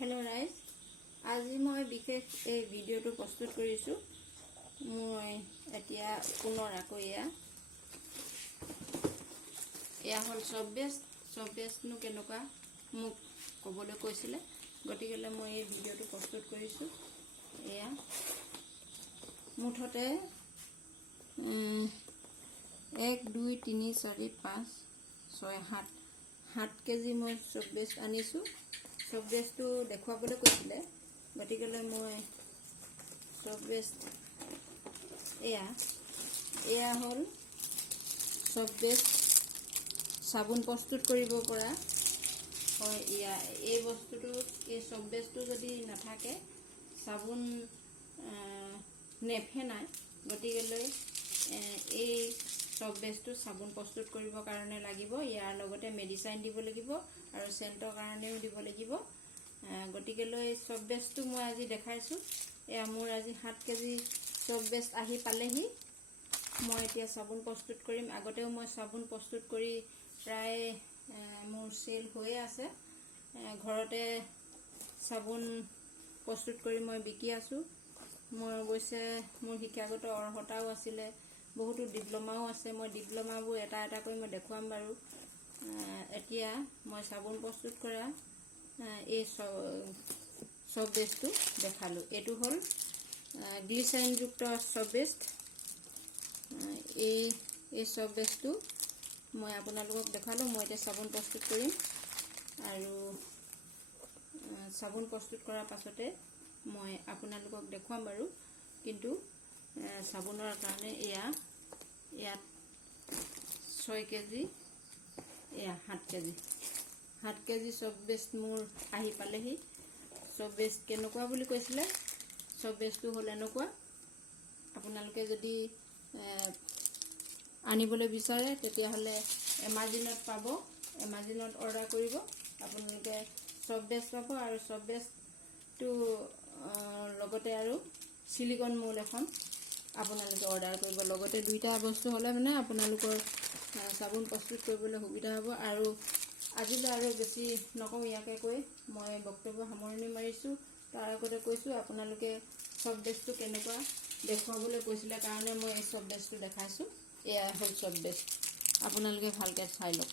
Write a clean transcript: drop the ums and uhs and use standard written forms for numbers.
hello rise आज मैं विशेष এই ভিডিওটো প্ৰস্তুত কৰিছো মই এতিয়া পুনৰ আকৌ এয়া হল সব বেষ্ট কেনেকুৱা মোক ক'বলৈ কৈছিলে গতিকেলে মই এই ভিডিওটো প্ৰস্তুত কৰিছো এয়া মুঠতে 1 2 3 4 5 6 7 কেজি মই সব বেষ্ট আনিছো সব বেষ্টটো দেখুৱাবলৈ কৈছিলে গতিকেলে মই সব বেষ্ট এয়া হল সব বেষ্ট সাবুন প্ৰস্তুত কৰিব পৰা হয় এই বস্তুটো এই সব বেষ্টটো যদি নাথাকে সাবুন নেফেনাই গতিকেলৈ এই সব বেষ্টটো সাবুন প্ৰস্তুত কৰিবৰ কাৰণে লাগিব ইয়াৰ লগতে মেডিসাইন দিব লাগিব আৰু সেন্টৰ কাৰণেও দিব লাগিব গতিকেলৈ সব বেষ্টটো মই আজি দেখাইছো এয়া মোৰ আজি 7 কেজি সব বেষ্ট আহি পালেহি মই এতিয়া সাবুন প্ৰস্তুত কৰিম আগতেও মই সাবুন প্ৰস্তুত কৰি প্ৰায় মোৰ সেল হৈ আছে ঘৰতে সাবুন প্ৰস্তুত কৰি মই বিকি আছো মই অৱশ্যে মোৰ শিক্ষাগত অৰ্হতাও আছিলে বহুতো ডিপ্লোমাও আছে মই ডিপ্লোমাবোৰ এটা এটা কৰি মই দেখুৱাম বাৰু এতিয়া মই সাবুন প্ৰস্তুত কৰা এই সব বেষ্টটো দেখালো এটো হল গ্লিসাৰিন যুক্ত সব বেষ্ট এই সব বেষ্টটো মই আপোনালোকক দেখালো মই এতিয়া সাবুন প্ৰস্তুত কৰিম আৰু সাবুন প্ৰস্তুত কৰাৰ পাছতে মই আপোনালোকক দেখুৱাম বাৰু কিন্তু সাবুনৰ কাৰণে ইয়াত 6 কেজি 7 কেজি সব বেষ্ট মোৰ আহি পালেহি সব বেষ্ট কেনেকুৱা বুলি কৈছিলে সব বেষ্টটো হল এনেকুৱা আপোনালোকে যদি আনিবলৈ বিচাৰে তেতিয়া হলে এমাজনত পাব এমাজনত অৰ্ডাৰ কৰিব আপোনালোকে সব বেষ্ট পাব আৰু সব বেষ্টটো লগতে আৰু সিলিকন মোল এখন আপোনালোকে অৰ্ডাৰ কৰিব লগতে দুইটা বস্তু হলে মানে আপোনালোকৰ সাবুন প্ৰস্তুত কৰিবলৈ সুবিধা হ'ব আৰু আজিলৈ আৰু বেছি নকওঁ ইয়াকে কৈ মই বক্তব্য সামৰণি মাৰিছো তাৰ আগতে কৈছো আপোনালোকে সব বেষ্টটো কেনেকুৱা দেখুৱাবলৈ কৈছিলে কাৰণে মই এই সব বেষ্টটো দেখাইছো এয়া হল সব বেষ্ট আপোনালোকে ভালকৈ চাই লওক